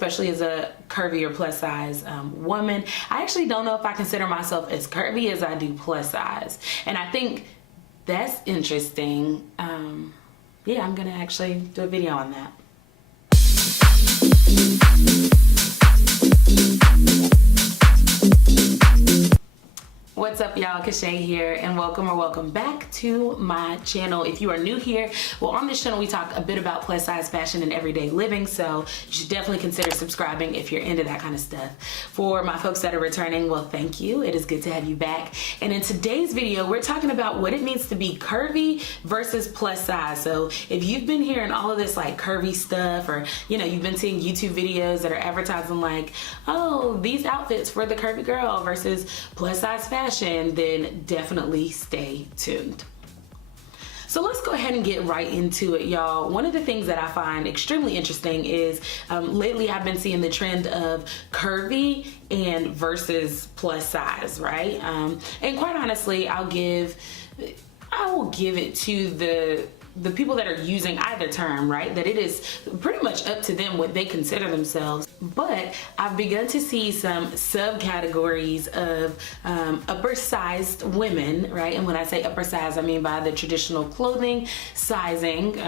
especially as a curvy or plus size woman. I actually don't know if I consider myself as curvy as I do plus size. And I think that's interesting. Yeah, I'm gonna actually do a video on that. What's up, y'all? Kashay here, and welcome back to my channel. If you are new here, well, on this channel we talk a bit about plus size fashion and everyday living, so you should definitely consider subscribing if you're into that kind of stuff. For my folks that are returning, well, thank you. It is good to have you back. And in today's video, we're talking about what it means to be curvy versus plus size. So if you've been hearing all of this like curvy stuff, or you've been seeing YouTube videos that are advertising like, oh, these outfits for the curvy girl versus plus size fashion, then definitely stay tuned. So let's go ahead and get right into it, y'all. One of the things that I find extremely interesting is lately I've been seeing the trend of curvy and versus plus size, right? And quite honestly, I will give it to the people that are using either term, right? That it is pretty much up to them what they consider themselves. But I've begun to see some subcategories of upper sized women, right? And when I say upper size, I mean by the traditional clothing sizing,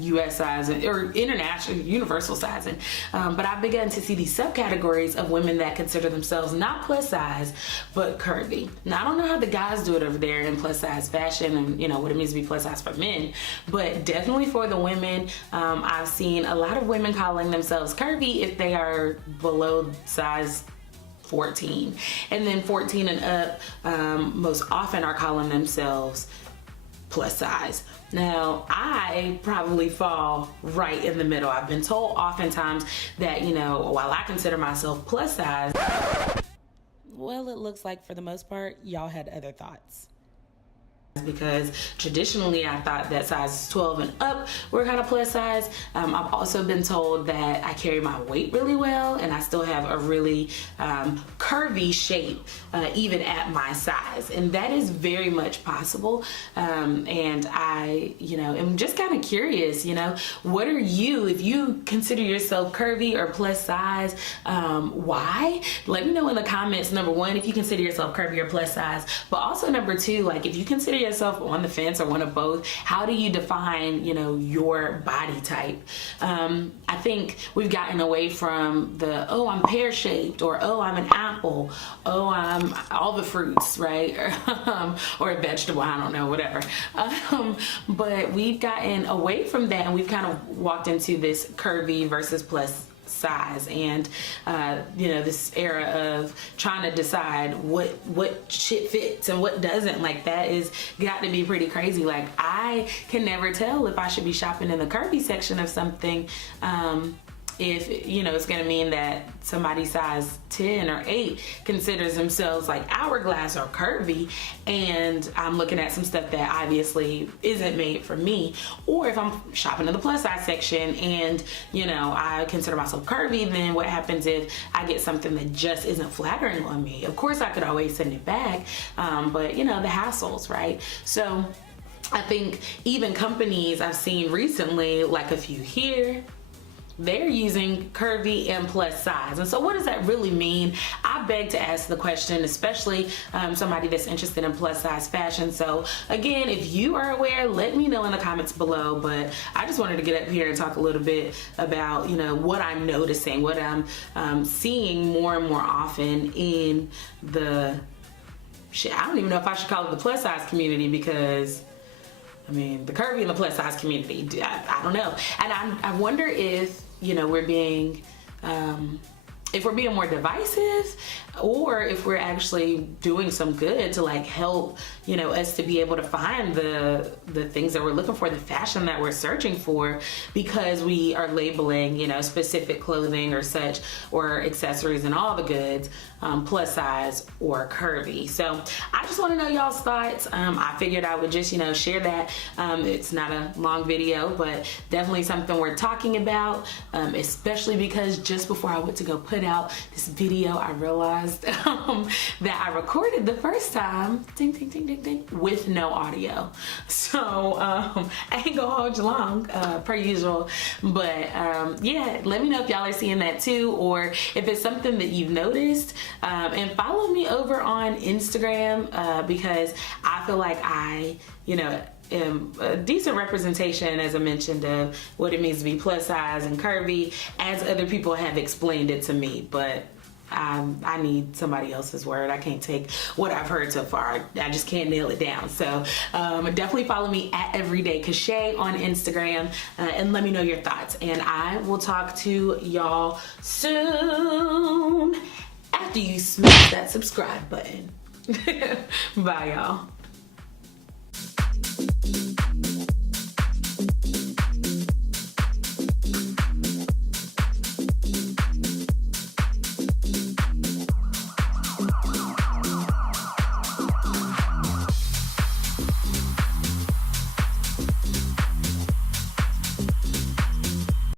US sizing, or international, universal sizing. But I've begun to see these subcategories of women that consider themselves not plus size, but curvy. Now, I don't know how the guys do it over there in plus size fashion and what it means to be plus size for men, but definitely for the women, I've seen a lot of women calling themselves curvy if they are below size 14, and then 14 and up most often are calling themselves plus size. Now, I probably fall right in the middle. I've been told oftentimes that while I consider myself plus size, well, it looks like for the most part y'all had other thoughts. Because traditionally I thought that sizes 12 and up were kind of plus size. I've also been told that I carry my weight really well and I still have a really curvy shape even at my size, and that is very much possible. And I am just kind of curious, what are you, if you consider yourself curvy or plus size, why? Let me know in the comments, number one, if you consider yourself curvy or plus size, but also number two, like if you consider yourself on the fence or one of both, how do you define your body type? I think we've gotten away from the, oh, I'm pear-shaped, or oh, I'm an apple, oh, I'm all the fruits, right? Or a vegetable, I don't know, whatever. But we've gotten away from that and we've kind of walked into this curvy versus plus size, and this era of trying to decide what shit fits and what doesn't. Like, that is got to be pretty crazy. Like, I can never tell if I should be shopping in the curvy section of something if it's gonna mean that somebody size 10 or 8 considers themselves like hourglass or curvy, and I'm looking at some stuff that obviously isn't made for me. Or if I'm shopping in the plus size section and I consider myself curvy, then what happens if I get something that just isn't flattering on me? Of course I could always send it back, but the hassles, right? So I think even companies I've seen recently, like a few here, they're using curvy and plus size. And so what does that really mean? I beg to ask the question, especially somebody that's interested in plus size fashion. So again, if you are aware, let me know in the comments below. But I just wanted to get up here and talk a little bit about what I'm noticing, what I'm seeing more and more often in the I don't even know if I should call it the plus size community, because the curvy and the plus size community, I don't know. And I wonder if we're being if we're being more divisive, or if we're actually doing some good to like help us to be able to find the things that we're looking for, the fashion that we're searching for, because we are labeling specific clothing or such, or accessories and all the goods plus size or curvy. So I just want to know y'all's thoughts. I figured I would just share that. It's not a long video, but definitely something we're talking about, especially because just before I went to go put put out this video, I realized that I recorded the first time, ding, ding, ding, ding, ding, with no audio. So I ain't gonna hold you long, per usual. But yeah, let me know if y'all are seeing that too, or if it's something that you've noticed. And follow me over on Instagram because I feel like I, am a decent representation, as I mentioned, of what it means to be plus size and curvy, as other people have explained it to me. But I need somebody else's word. I can't take what I've heard so far. I just can't nail it down. So definitely follow me at Everyday Cachet on Instagram and let me know your thoughts. And I will talk to y'all soon after you smash that subscribe button. Bye, y'all.